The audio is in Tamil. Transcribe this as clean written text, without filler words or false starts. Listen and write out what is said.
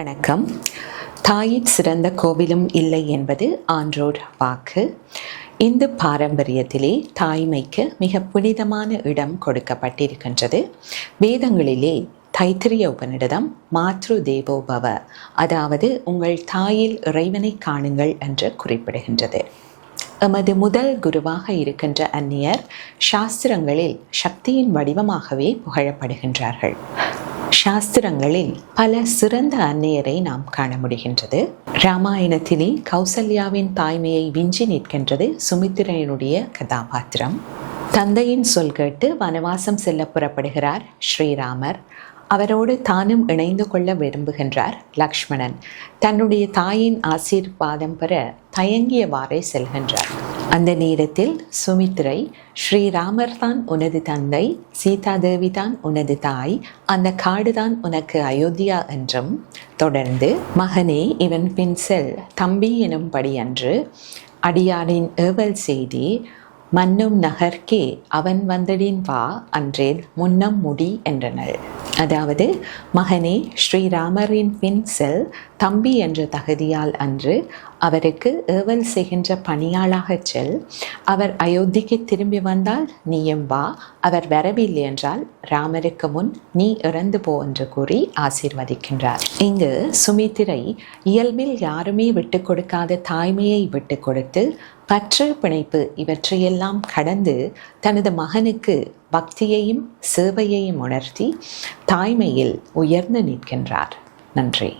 வணக்கம். தாயிற் சிறந்த கோவிலும் இல்லை என்பது ஆன்றோர் வாக்கு. இந்து பாரம்பரியத்திலே தாய்மைக்கு மிக புனிதமான இடம் கொடுக்கப்பட்டிருக்கின்றது. வேதங்களிலே தைத்திரிய உபநிடதம் மாத்ரு தேவோ பவ, அதாவது உங்கள் தாயில் இறைவனை காணுங்கள் என்று குறிப்பிடுகின்றது. எமது முதல் குருவாக இருக்கின்ற அந்நியர் சாஸ்திரங்களில் சக்தியின் வடிவமாகவே புகழப்படுகின்றார்கள். சாஸ்திரங்களில் பல சிறந்த அன்னையரை நாம் காண முடிகின்றது. ராமாயணத்திலே கௌசல்யாவின் தாய்மையை விஞ்சி நிற்கின்றது சுமித்திரையனுடைய கதாபாத்திரம். தந்தையின் சொல் கேட்டு வனவாசம் செல்ல புறப்படுகிறார் ஸ்ரீராமர். அவரோடு தானும் இணைந்து கொள்ள விரும்புகின்றார் லக்ஷ்மணன். தன்னுடைய தாயின் ஆசீர்வாதம் பெற தயங்கியவாறே செல்கின்றார். அந்த நேரத்தில் சுமித்திரை, ஸ்ரீராமர் தான் உனது தந்தை, சீதாதேவி தான் உனது தாய், அந்த காடுதான் உனக்கு அயோத்தியா என்றும், தொடர்ந்து மகனே இவன் பின் செல் தம்பி எனும்படி அன்று அடியாரின் ஏவல் செய்தி மன்னும் நகர்க்கே அவன் வந்தடின் வா அன்றேல் முன்னம் முடி என்றனர். அதாவது, மகனே ஸ்ரீராமரின் பின் செல் தம்பி என்ற தகுதியால் அன்று அவருக்கு ஏவல் செய்கின்ற பணியாளாக செல். அவர் அயோத்திக்கு திரும்பி வந்தால் நீயும் வா, அவர் வரவில்லை என்றால் ராமருக்கு முன் நீ இறந்து போ என்று கூறி ஆசீர்வதிக்கின்றார். இங்கு சுமித்திரை இயல்பில் யாருமே விட்டு கொடுக்காத தாய்மையை விட்டு கொடுத்து பற்று பிணைப்பு இவற்றையெல்லாம் கடந்து தனது மகனுக்கு பக்தியையும் சேவையையும் உணர்த்தி தாய்மையில் உயர்ந்து நிற்கின்றார். நன்றி.